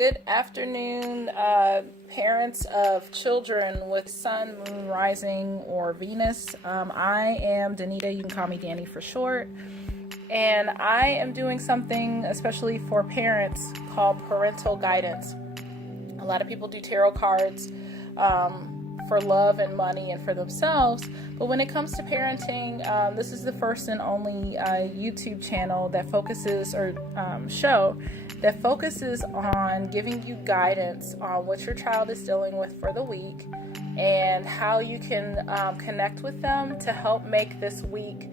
Good afternoon, parents of children with sun, moon, rising, or Venus. I am Danita. You can call me Danny for short. And I am doing something especially for parents called parental guidance. A lot of people do tarot cards for love and money and for themselves. But when it comes to parenting, this is the first and only YouTube channel that focuses, or show that focuses on giving you guidance on what your child is dealing with for the week and how you can connect with them to help make this week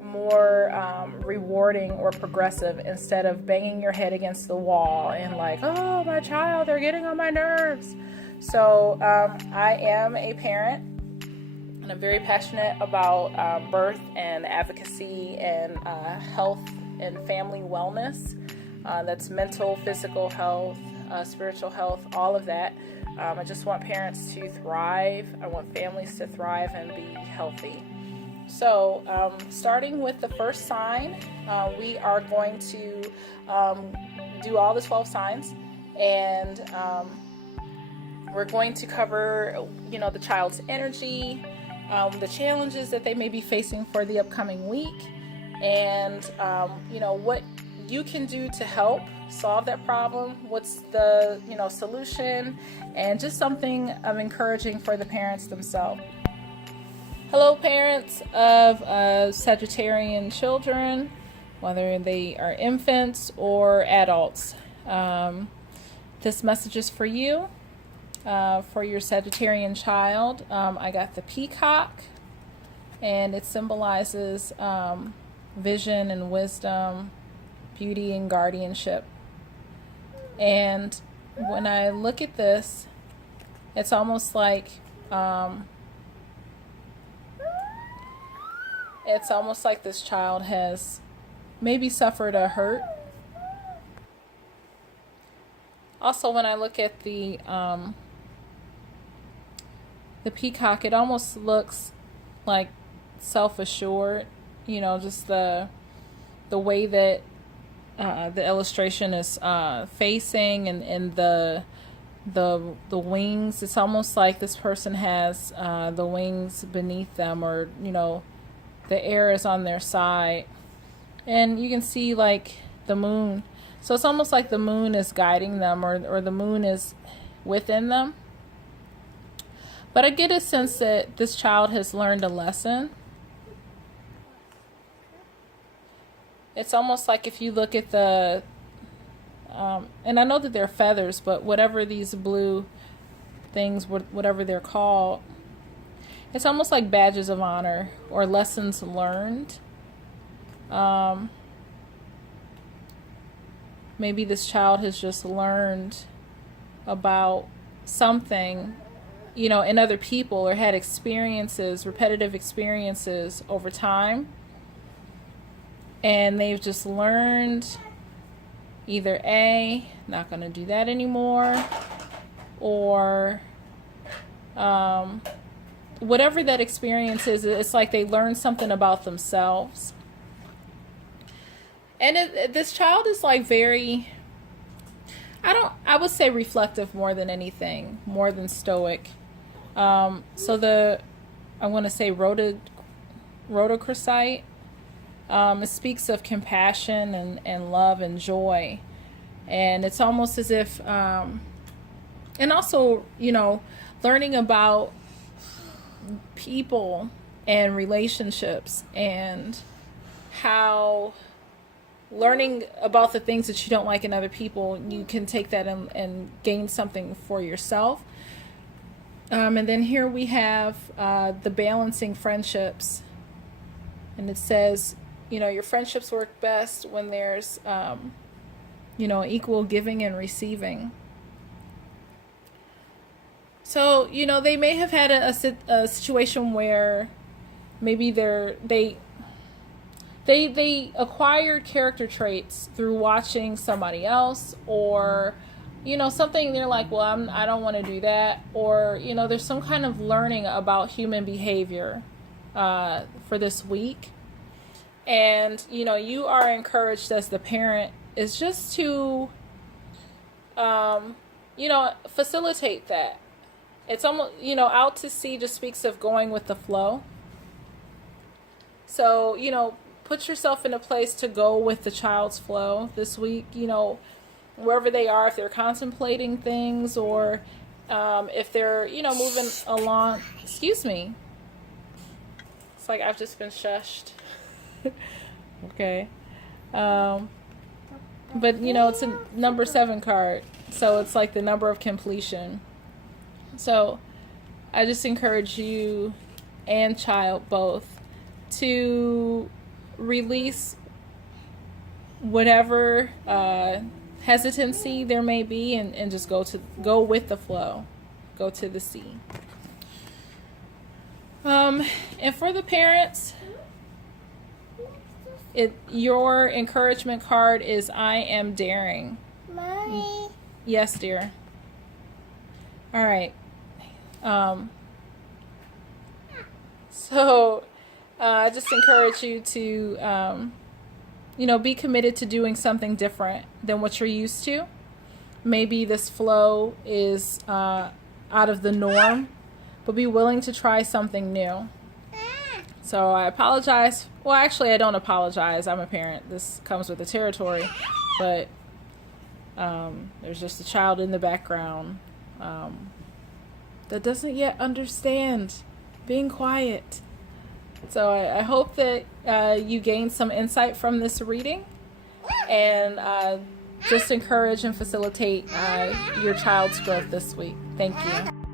more rewarding or progressive, instead of banging your head against the wall and like, oh, my child, they're getting on my nerves. So I am a parent, and I'm very passionate about birth and advocacy and health and family wellness. That's mental, physical health, spiritual health, all of that. I just want parents to thrive. I want families to thrive and be healthy. So starting with the first sign, we are going to do all the 12 signs, and we're going to cover, the child's energy, the challenges that they may be facing for the upcoming week, and, what you can do to help solve that problem. What's the, solution, and just something encouraging for the parents themselves. Hello, parents of Sagittarian children, whether they are infants or adults. This message is for you, for your Sagittarian child. I got the peacock, and it symbolizes vision and wisdom, beauty and guardianship. And when I look at this, it's almost like this child has maybe suffered a hurt. Also, when I look at the peacock, it almost looks like self-assured, just the way that the illustration is facing, and the wings. It's almost like this person has the wings beneath them, or the air is on their side, and you can see like the moon. So it's almost like the moon is guiding them, or the moon is within them. But I get a sense that this child has learned a lesson. It's almost like if you look at the, and I know that they're feathers, but whatever these blue things, whatever they're called, it's almost like badges of honor or lessons learned. Maybe this child has just learned about something, in other people, or had experiences, repetitive experiences over time. And they've just learned either A, not going to do that anymore, or whatever that experience is. It's like they learned something about themselves. And this child is like very, I would say reflective more than anything, more than stoic. So I want to say rhodochrosite. It speaks of compassion and love and joy. And it's almost as if, and also, learning about people and relationships, and how learning about the things that you don't like in other people, you can take that and gain something for yourself. And then here we have the balancing friendships. And it says, your friendships work best when there's, equal giving and receiving. So, they may have had a situation where maybe they acquired character traits through watching somebody else, or, something they're like, well, I don't want to do that. Or, there's some kind of learning about human behavior for this week. And, you are encouraged as the parent is just to facilitate that. It's almost, out to sea just speaks of going with the flow. So, put yourself in a place to go with the child's flow this week, wherever they are, if they're contemplating things or if they're, moving along. Excuse me. It's like I've just been shushed. Okay. But, it's a number 7 card. So it's like the number of completion. So I just encourage you and child both to release whatever hesitancy there may be and just go with the flow. Go to the sea. And for the parents, your encouragement card is I am daring. Mommy. Yes, dear. All right. So I just encourage you to, be committed to doing something different than what you're used to. Maybe this flow is out of the norm, but be willing to try something new. So I apologize. Well, actually, I don't apologize. I'm a parent. This comes with the territory. But there's just a child in the background that doesn't yet understand being quiet. So I hope that you gained some insight from this reading and just encourage and facilitate your child's growth this week. Thank you.